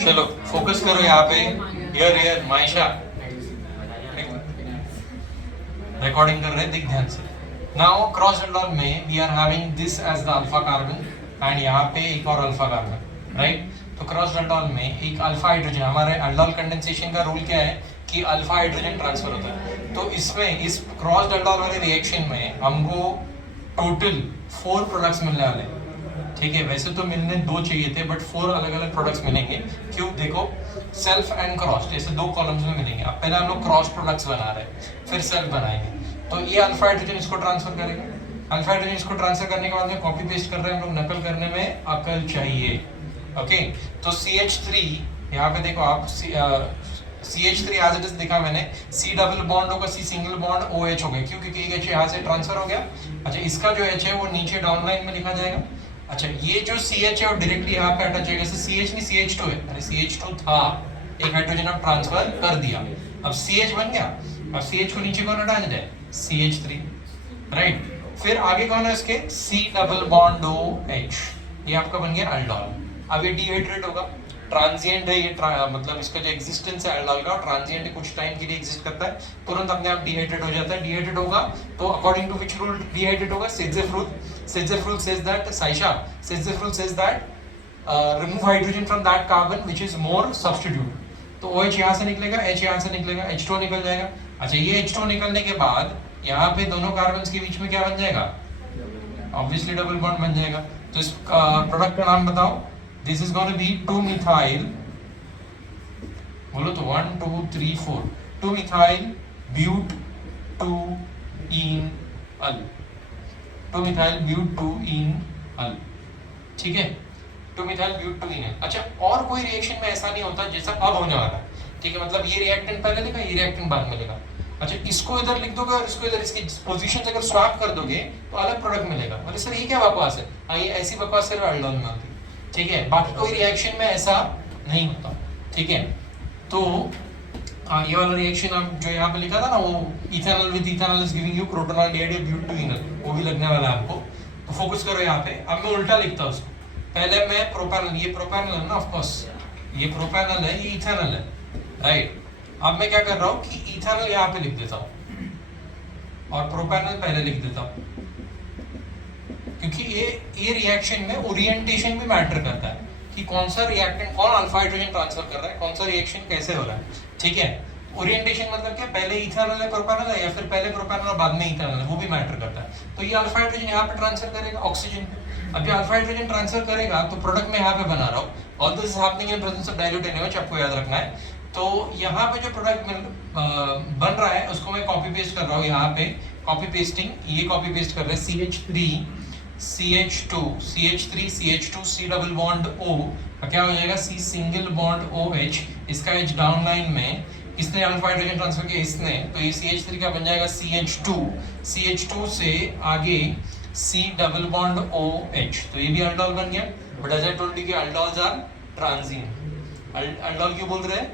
चलो फोकस करो यहाँ पे, हियर माइशा रिकॉर्डिंग कर रहे हैं, दिख ध्यान से। नाउ क्रॉस एल्डोल में we are having this as the alpha carbon and यहाँ पे एक और अल्फा कार्बन, राइट। तो क्रॉस एल्डोल में एक अल्फा हाइड्रोजन, हमारे एल्डोल कंडेंसेशन का रूल क्या है कि अल्फा हाइड्रोजन ट्रांसफर होता है। तो इसमें इस क्रॉस एल्डोल वाले रिएक्शन में हमको टोटल 4 प्रोडक्ट्स मिलने वाले हैं, ठीक है। वैसे तो मिलने 2 चाहिए थे बट 4 अलग अलग प्रोडक्ट्स मिलेंगे। क्यों? देखो सेल्फ एंड क्रॉस ऐसे 2 कॉलम्स में मिलेंगे। अब पहले हम लोग क्रॉस प्रोडक्ट्स बना रहे हैं, फिर सेल्फ बनाएंगे। तो ये अल्फा हाइड्रोजन इसको ट्रांसफर करेगा, अल्फा हाइड्रोजन इसको ट्रांसफर करने के बाद में कॉपी पेस्ट कर रहे हैं हम लोग, नकल करने में अकल चाहिए, ओके। तो CH3 यहाँ पे देखो आप, CH3 एज इट इज दिखा मैंने, C डबल बॉन्ड होगा, C सिंगल बॉन्ड OH हो गया। क्यों? क्योंकि एक H यहाँ से ट्रांसफर हो गया। अच्छा, इसका जो H है वो नीचे डाउन लाइन में लिखा जाएगा। अच्छा, ये जो CH है वो डायरेक्टली यहाँ पे अटैच होगा। CH नहीं CH2 है, अरे CH2 था, एक हाइड्रोजन आप ट्रांसफर कर दिया, अब CH बन गया। अब CH को नीचे कौन अटैच है? CH3, right. फिर आगे कौन है इसके? C डबल बॉन्ड OH, ये आपका बन गया अल्डोल। अब ये डिहाइड्रेट होगा, ट्रांजिएंट है ये, मतलब इसका जो एग्जिस्टेंस है अल्डोल का ट्रांजिएंट है, कुछ टाइम के लिए एग्जिस्ट करता है, तुरंत अपने आप डिहाइड्रेट हो जाता है। डिहाइड्रेट होगा तो according to which rule dehydrate होगा? Setze's rule says that, Saisha, Setze's rule says that remove hydrogen from that carbon which is more substitute। तो OH यहाँ से निकलेगा, H यहाँ से निकलेगा, H2 निकल जाएगा। अच्छा, ये H2 निकलने के बाद यहाँ पे दोनों कार्बन के बीच में क्या बन जाएगा? ऑब्वियसली डबल बॉन्ड बन जाएगा। तो इस प्रोडक्ट का नाम बताओ। This is gonna B 2-methyl, बोलो तो 1 2 3 4, 2-methyl ब्यूट 2-enal, 2-methyl ब्यूट 2-enal, ठीक है, 2-methyl ब्यूट 2-enal। अच्छा, और कोई रिएक्शन में ऐसा नहीं होता जैसा अब होने वाला है, ठीक है। मतलब ये रिएक्टेंट पहले लिखा, ये रिएक्टेंट बाद में लिखा। अच्छा, इसको इधर लिख दोगे और इसको इधर, इसकी पोजीशन अगर स्वैप कर दोगे तो अलग प्रोडक्ट मिलेगा। बोले सर ये क्या बकवास है? हाँ, ये ऐसी बकवास सिर्फ एल्डोल में होती है, ठीक है, बाकी कोई रिएक्शन में ऐसा नहीं होता, ठीक है। तो ये वाला रिएक्शन आप जो यहाँ पे लिखा था ना, वो ethanol with ethanol is giving you protonol dehydrate but 2-enal, वो भी लगने वाला है आपको। तो फोकस करो यहाँ पे। अब मैं उल्टा लिखता हूँ उसको, पहले मैं प्रोपेनॉल, ये प्रोपेनॉल है ना, ऑफ कोर्स ये प्रोपेनॉल है, ये इथेनॉल है, राइट। अब मैं क्या कर रहा हूँ कि इथेनॉल यहाँ पे लिख देता हूँ और प्रोपेनॉल पहले लिख देता हूँ, क्योंकि ये रिएक्शन में ओरिएंटेशन भी मैटर करता है कि कौन सा रिएक्टेंट, कौन अल्फा हाइड्रोजन ट्रांसफर कर रहा है, कौन सा रिएक्शन कैसे हो रहा है, ठीक है। ओरिएंटेशन मतलब क्या, पहले इथेनॉल है प्रोपेनॉल है, या फिर पहले प्रोपेनॉल और बाद में इथेनॉल है, वो भी मैटर करता है। तो ये अल्फा हाइड्रोजन यहाँ पे ट्रांसफर करेगा ऑक्सीजन। अब ये अल्फा हाइड्रोजन ट्रांसफर करेगा तो प्रोडक्ट में यहाँ पे बना रहा हूँ, all this is happening in presence of dilute NaOH, आपको याद रखना है। तो यहाँ पे जो प्रोडक्ट बन रहा है उसको मैं कॉपी पेस्ट कर रहा हूँ यहाँ पे, कॉपी पेस्टिंग, ये कॉपी पेस्ट कर रहे हैं CH3 CH2 CH3 CH2 C double bond O का क्या हो जाएगा? C सिंगल बॉन्ड OH, इसका H डाउन लाइन में, किसने अल्फा हाइड्रोजन ट्रांसफर किया? इसने। तो ये CH3 का बन जाएगा CH2, CH2 से आगे C डबल बॉन्ड OH, तो ये भी अल्डोल बन गया। But as I told you कि अल्डोल्स आर ट्रांजिएंट। अल्डोल क्यों बोल रहे हैं?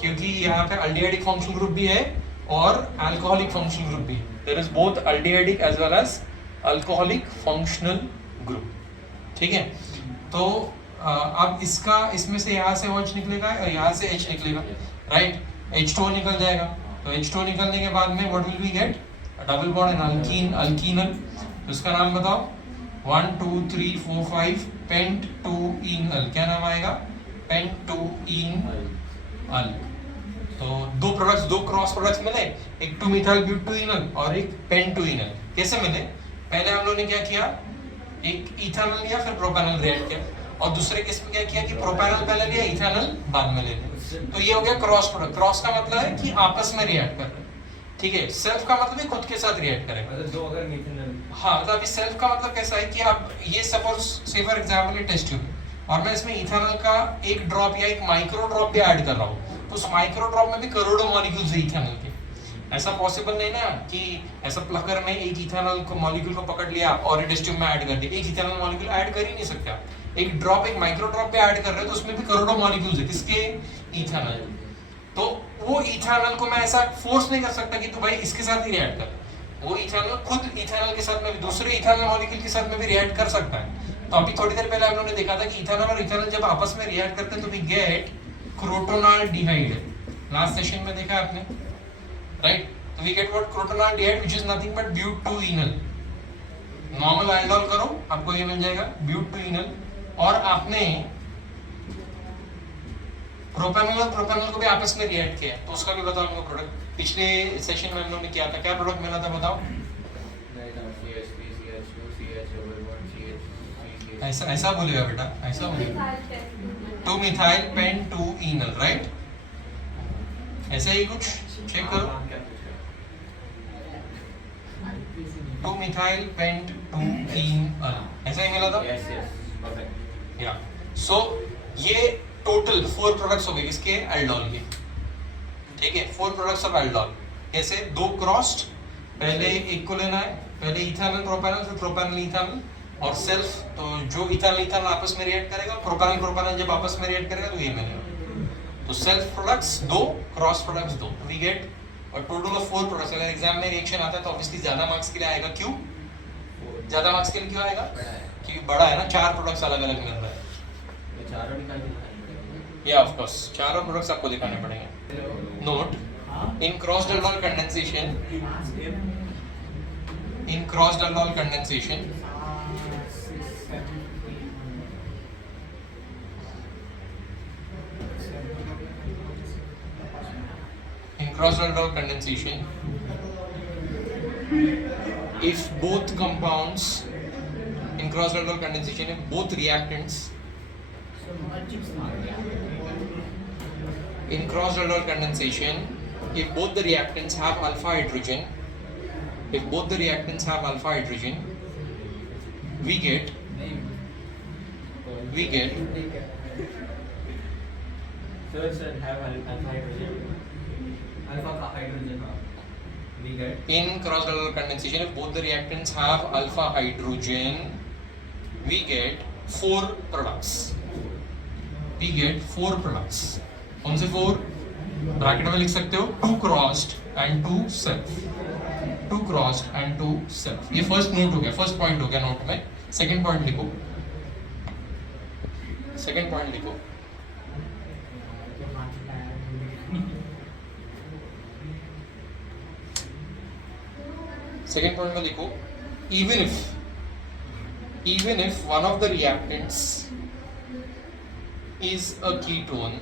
क्योंकि यहाँ पे अल्डिहाइडिक फंक्शनल ग्रुप भी है और अल्कोहलिक फंक्शनल ग्रुप भी है। There is both aldehydic as well as alcoholic functional group, ठीक है। तो अब इसका, इसमें से यहाँ से OH निकलेगा और यहाँ से H निकलेगा, राइट। H2 निकल जाएगा, तो H2 निकलने के बाद में what will we get? Double bond and alkene, alkenal. तो इसका नाम बताओ, 1 2 3 4 5 पेंट 2-enal, क्या नाम आएगा? Paint 2-enal। तो दो प्रोडक्ट्स, दो क्रॉस प्रोडक्ट्स मिले, एक 2-methyl ब्यूट 2-enal और एक पेंट 2-enal। कैसे मिले? पहले हम लोगों ने क्या किया, एक इथेनॉल लिया फिर प्रोपेनॉल रिएक्ट किया, और दूसरे केस में क्या किया कि प्रोपेनॉल पहले लिया, इथेनॉल बाद में ले लिया। तो ये हो गया क्रॉस प्रोडक्ट। क्रॉस का मतलब है कि आपस में रिएक्ट कर रहे हैं, ठीक है। सेल्फ का मतलब है खुद के साथ रिएक्ट करेगा, मतलब दो अगर मिथेनॉल, हाँ, मतलब अभी सेल्फ का मतलब कैसा है कि आप ये सपोज से फॉर एग्जांपल ये टेस्ट ट्यूब और मैं इसमें इथेनॉल का एक ड्रॉप या एक माइक्रो ड्रॉप भी ऐड कर रहा हूँ, तो उस माइक्रो ड्रॉप में भी करोड़ों मॉलिक्यूल्स है इथेनॉल के। ऐसा पॉसिबल नहीं ना कि ऐसा प्लकर में एक इथेनॉल को मॉलिक्यूल को पकड़ लिया और टेस्ट ट्यूब में ऐड कर दिया, एक इथेनॉल मॉलिक्यूल ऐड कर ही नहीं सकते आप। एक ड्रॉप, एक माइक्रो ड्रॉप पे ऐड कर रहे हो तो उसमें भी करोड़ों मॉलिक्यूल्स है, किसके? इथेनॉल। तो वो इथेनॉल को मैं ऐसा फोर्स नहीं कर सकता कि तू भाई इसके साथ ही रिएक्ट कर, वो इथेनॉल खुद इथेनॉल के साथ में भी दूसरे इथेनॉल मॉलिक्यूल के साथ में भी रिएक्ट कर सकता है। तो अभी थोड़ी देर पहले हम लोगों ने देखा था कि इथेनॉल और इथेनॉल जब आपस में रिएक्ट करते हैं तो we get crotonaldehyde. Last session में देखा आपने, राइट? तो we get what? Crotonaldehyde which is nothing but butenal. Normal aldol करो आपको ये मिल जाएगा ब्यूटूइनल। और आपने प्रोपेनॉल और प्रोपेनॉल को भी आपस में रिएक्ट किया तो उसका भी बताओ हमको प्रोडक्ट। पिछले सेशन में हम लोगों ने किया था, क्या प्रोडक्ट मिला था बताओ? ऐसा ऐसा बोलेगा बेटा, ऐसा बोलेगा 2 मिथाइल पेंटूइनल, राइट? ऐसा ही कुछ चेक करो, 2 मिथाइल पेंटूइनल, ऐसा ही मिला था। या सो ये टोटल 4 प्रोडक्ट्स हो गए किसके? एल्डोल के, ठीक है? 4 प्रोडक्ट्स ऑफ एल्डोल। कैसे? 2 क्रॉस्ड, पहले एक को लेना है, पहले इथेनॉल प्रोपेनॉल, फिर प्रोपेनॉल इथेनॉल और सेल्फ। तो जो इथेनॉल इथेनॉल आपस में रिएक्ट करेगा, प्रोपेनॉल प्रोपेनॉल जब आपस में रिएक्ट करेगा तो ये मिलेगा। तो self products 2, cross products 2, we get और टोटल ऑफ 4 प्रोडक्ट्स। अगर एग्जाम में रिएक्शन आता है तो ऑब्वियसली ज्यादा मार्क्स के लिए आएगा। क्यों ज्यादा मार्क्स के लिए क्यों आएगा? क्योंकि बड़ा है ना, 4 प्रोडक्ट्स अलग अलग मिल रहा है। या ऑफ कोर्स चारों प्रोडक्ट्स आपको दिखाने पड़ेंगे। Note, in crossed aldol condensation, in crossed aldol condensation, if both compounds in crossed aldol condensation, if both reactants in crossed aldol condensation, if both the reactants have alpha hydrogen, if both the reactants have alpha hydrogen, we get in crossed aldol condensation, if both the reactants have alpha hydrogen, we get 4 products. We get 4 products. कौन से 4? Bracket में लिख सकते हो 2 crossed and 2 self, 2 crossed and 2 self। ये first note हो गया, first point हो गया नोट में। सेकंड पॉइंट लिखो, सेकंड पॉइंट लिखो, सेकंड पॉइंट में लिखो even if one of the reactants is a ketone,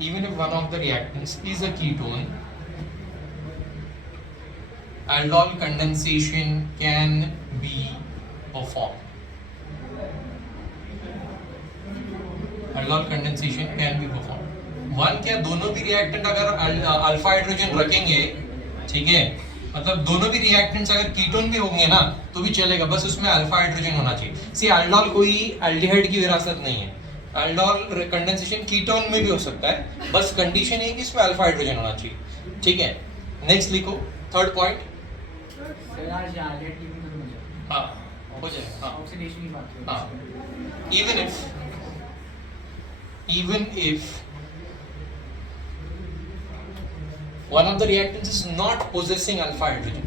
even if one of the reactants is a ketone, aldol condensation can be performed. Aldol condensation can be performed. One क्या, दोनों भी reactant अगर alpha hydrogen रखेंगे, ठीक है, मतलब दोनों भी रिएक्टेंट्स अगर कीटोन भी होंगे ना तो भी चलेगा, बस उसमें अल्फा हाइड्रोजन होना चाहिए। सी अल्डोल कोई एल्डिहाइड की विरासत नहीं है, अल्डोल कंडेंसेशन कीटोन में भी हो सकता है, बस कंडीशन है कि इसमें अल्फा हाइड्रोजन होना चाहिए, ठीक है? नेक्स्ट लिखो थर्ड पॉइंट। हाँ हो जाएगा, हाँ। even if one of the reactants is not possessing alpha hydrogen,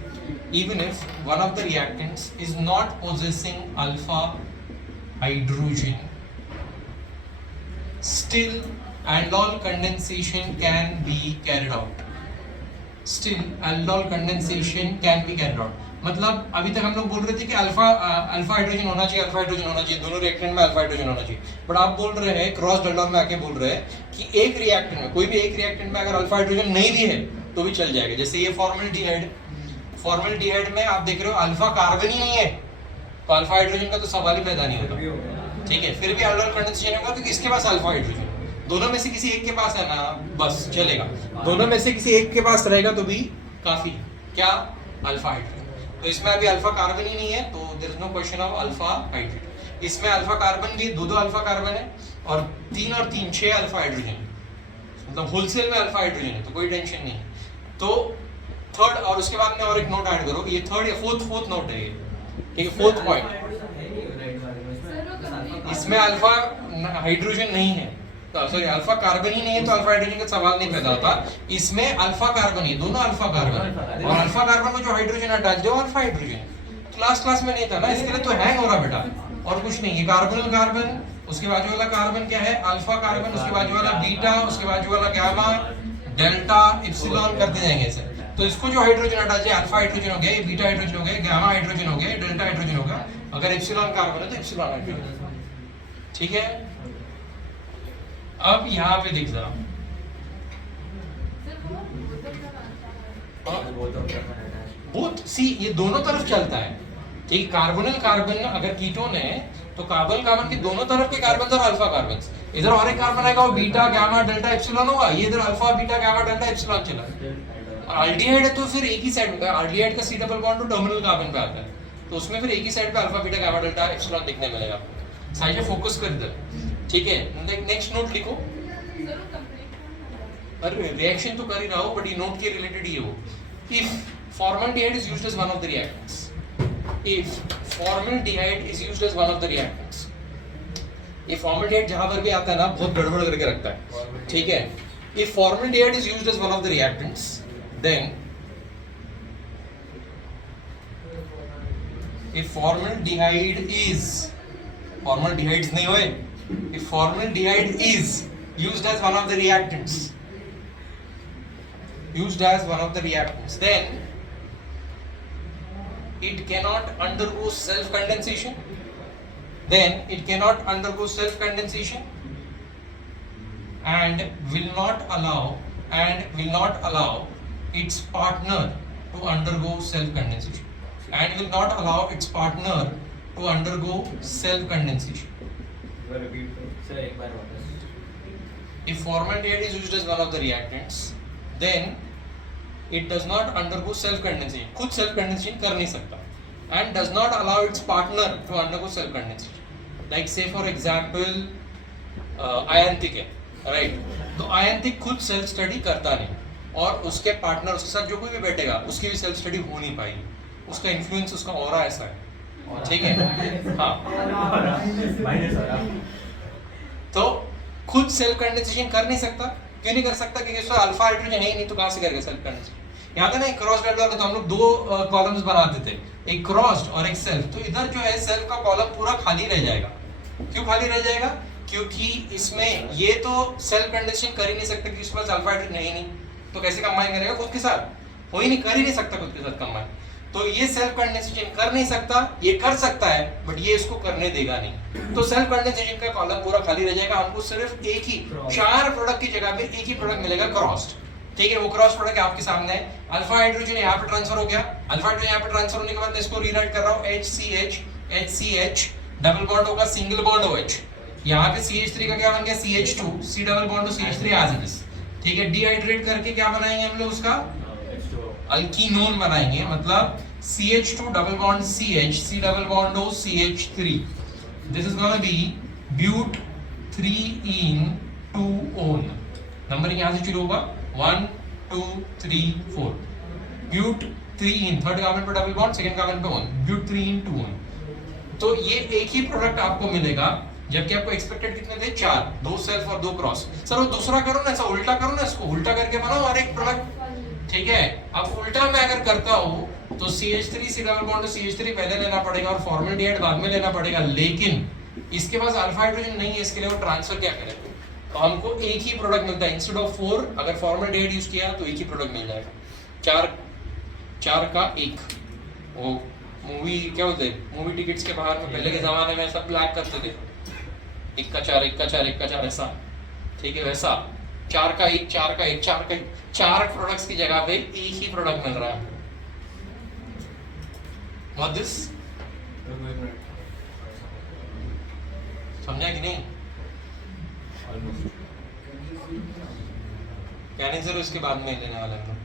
even if one of the reactants is not possessing alpha hydrogen, still aldol condensation can be carried out. Still aldol condensation can be carried out. मतलब अभी तक हम लोग बोल रहे थे कि alpha hydrogen होना चाहिए, अल्फा हाइड्रोजन होना चाहिए, दोनों रिएक्टेंट में अल्फा हाइड्रोजन होना चाहिए, बट आप बोल रहे हैं क्रॉस एल्डोल में आके बोल रहे हैं कि एक रिएक्टेंट में, कोई भी एक रिएक्टेंट में अगर अल्फा हाइड्रोजन नहीं भी है तो भी चल जाएगा। जैसे ये फॉर्मल्डिहाइड में आप देख रहे हो अल्फा कार्बन ही नहीं है तो अल्फा हाइड्रोजन का तो सवाल ही पैदा नहीं होता, ठीक है? फिर भी एल्डोल कंडेंसेशन होगा क्योंकि इसके पास अल्फा हाइड्रोजन, दोनों में से किसी एक के पास है ना, बस चलेगा। दोनों में से किसी एक के पास रहेगा तो भी काफी, क्या? Alpha hydrogen. तो इसमें अभी अल्फा कार्बन ही नहीं है तो there is no question of alpha hydrogen. इसमें अल्फा कार्बन भी दो अल्फा कार्बन है और 3 और 3 6 अल्फा हाइड्रोजन, मतलब होलसेल में अल्फा हाइड्रोजन है तो कोई टेंशन नहीं है। तो थर्ड, और उसके बाद में और एक नोट ऐड करो, ये थर्ड या फोर्थ नोट है ये, ठीक है? फोर्थ पॉइंट, इसमें अल्फा हाइड्रोजन नहीं है, सॉरी अल्फा कार्बन ही नहीं है तो अल्फा हाइड्रोजन का सवाल नहीं पैदा होता। इसमें अल्फा कार्बन है, दोनों अल्फा कार्बन, और अल्फा कार्बन में जो हाइड्रोजन अटैच है वो अल्फा हाइड्रोजन। क्लास में नहीं था ना, इसके लिए तो हैंग हो रहा बेटा, और कुछ नहीं, ये कार्बोनिल कार्बन, उसके बाजू वाला कार्बन क्या है अल्फा कार्बन, उसके बाजू वाला बीटा, उसके बाजू वाला गामा, डेल्टा, इप्सिलॉन करते जाएंगे ऐसे। तो इसको जो हाइड्रोजन हटा जाए, अल्फा हाइड्रोजन हो गया, ये बीटा हाइड्रोजन हो गया, गामा हाइड्रोजन हो गया, डेल्टा हाइड्रोजन हो गया, अगर इप्सिलॉन कार्बन है तो इप्सिलॉन हाइड्रोजन। ठीक है, अब यहाँ पे देख जरा, बोथ सी, ये दोनों तरफ चलता है। ठीक, कार्बोनिल कार्बन अगर कीटोन है तो कार्बन कार्बन के दोनों तरफ के कार्बन और अल्फा कार्बन, इधर और एक कार्बन आएगा वो बीटा गामा डेल्टा एप्सिलॉन होगा, ये इधर alpha beta gamma delta epsilon चला। अल्डिहाइड है तो फिर एक ही साइड में, अल्डिहाइड का सी डबल बॉन्ड तो टर्मिनल कार्बन पे आता है, तो उसमें फिर एक ही साइड पे alpha beta gamma delta epsilon दिखने मिलेगा आपको। साइड फोकस कर इधर, ठीक है। नेक्स्ट नोट लिखो, अरे रिएक्शन तो कर ही रहा हो बट ये नोट के रिलेटेड ही हो। If formaldehyde is used as one of the reactants, if formaldehyde is used as one of the reactants, ये formaldehyde जहां पर भी आता है ना बहुत गड़बड़ करके रखता है, ठीक है। if formaldehyde is used as one of the reactants, then if formaldehyde is, formaldehydes नहीं होए, if formaldehyde is used as one of the reactants, used as one of the reactants, then it cannot undergo self condensation, then it cannot undergo self condensation and will not allow its partner to undergo self condensation, and will not allow its partner to undergo self condensation. If formaldehyde is used as one of the reactants, then it does not undergo self condensation, खुद self condensation कर नहीं सकता, and does not allow its partner to undergo self condensation. Like say for example आयंतिक है, right? तो आयंतिक खुद self study करता नहीं, और उसके पार्टनर, उसके साथ जो कोई भी बैठेगा उसकी भी सेल्फ स्टडी हो नहीं पाएगी, उसका इन्फ्लुएंस, उसका ऑरा ऐसा है, ठीक है। हाँ, तो खुद सेल्फ कंडेंसेशन कर नहीं सकता, क्यों नहीं कर सकता? क्योंकि उसमें अल्फा हाइड्रोजन है ही नहीं, तो कहां से करेगा सेल्फ कंडेंसेशन? यहाँ था ना क्रॉस डेल्टा वाला, तो हम लोग दो कॉलम्स बनाते थे, एक क्रॉस्ड और एक सेल्फ। तो इधर जो है सेल्फ का कॉलम पूरा खाली रह जाएगा। क्यों खाली रह जाएगा? क्योंकि इसमें ये तो सेल्फ कंडेंसेशन कर ही नहीं सकता, क्योंकि उसके पास अल्फा हाइड्रोजन है ही नहीं, तो कैसे कंबाइन करेगा खुद के साथ? हो ही नहीं, कर ही नहीं सकता खुद के साथ कंबाइन। तो ये सेल्फ कंडेंसेशन कर नहीं सकता, ये कर सकता है बट ये इसको करने देगा नहीं। तो सेल्फ कंडेंसेशन का कॉलम पूरा खाली रह जाएगा, हमको सिर्फ एक ही, 4 प्रोडक्ट की जगह पे एक ही प्रोडक्ट मिलेगा क्रॉस्ड, ठीक है। वो क्रॉस प्रोडक्ट आपके सामने है, अल्फा हाइड्रोजन यहाँ पे ट्रांसफर हो गया, अल्फा हाइड्रोजन यहाँ पे ट्रांसफर होने के बाद इसको रीराइट कर रहा हूँ HCH, डबल बॉन्ड होगा, सिंगल बॉन्ड OH, यहाँ पे CH3 का क्या बन गया CH2, C double bond to CH3 as it is, ठीक है। डिहाइड्रेट करके क्या बनाएंगे हम लोग? उसका अल्कीनोन बनाएंगे, मतलब CH2 double bond CH, C double bond O CH3, this is gonna be but 3ene 2-one। Numbering यहाँ से शुरू होगा 1 2 3 4, ब्यूट 3ene, थर्ड कार्बन पे डबल बॉन्ड, सेकंड कार्बन पे 1, ब्यूट 3ene 2-one। तो ये एक ही प्रोडक्ट आपको मिलेगा, जबकि आपको एक्सपेक्टेड कितने थे? 4, 2 सेल्फ और 2 क्रॉस। सर वो दूसरा करो ना, ऐसा उल्टा करो ना, इसको उल्टा करके बनाओ और एक प्रोडक्ट, ठीक है। अब उल्टा मैं अगर करता हूँ तो CH3 C double bond to CH3 पहले लेना पड़ेगा और फॉर्मल्डिहाइड बाद में लेना पड़ेगा, लेकिन इसके पास अल्फा हाइड्रोजन नहीं है, इसके लिए वो ट्रांसफर क्या करेगा? तो हमको एक ही प्रोडक्ट मिलता है, इंस्टेड ऑफ 4 अगर फॉर्मल्डिहाइड यूज किया तो एक ही प्रोडक्ट मिल जाएगा, 4 का 1। वो मूवी क्या बोलते हैं, मूवी टिकट्स के बाहर में पहले के जमाने में ऐसा ब्लैक करते थे, 1 का 4 1 का 4 1 का 4 ऐसा, ठीक है। वैसा 4 का 1 4 का 1 4 का 1, 4 प्रोडक्ट्स की जगह पे एक ही प्रोडक्ट मिल रहा है। What this? समझा कि नहीं? क्या नहीं सर, उसके बाद में लेने वाला है।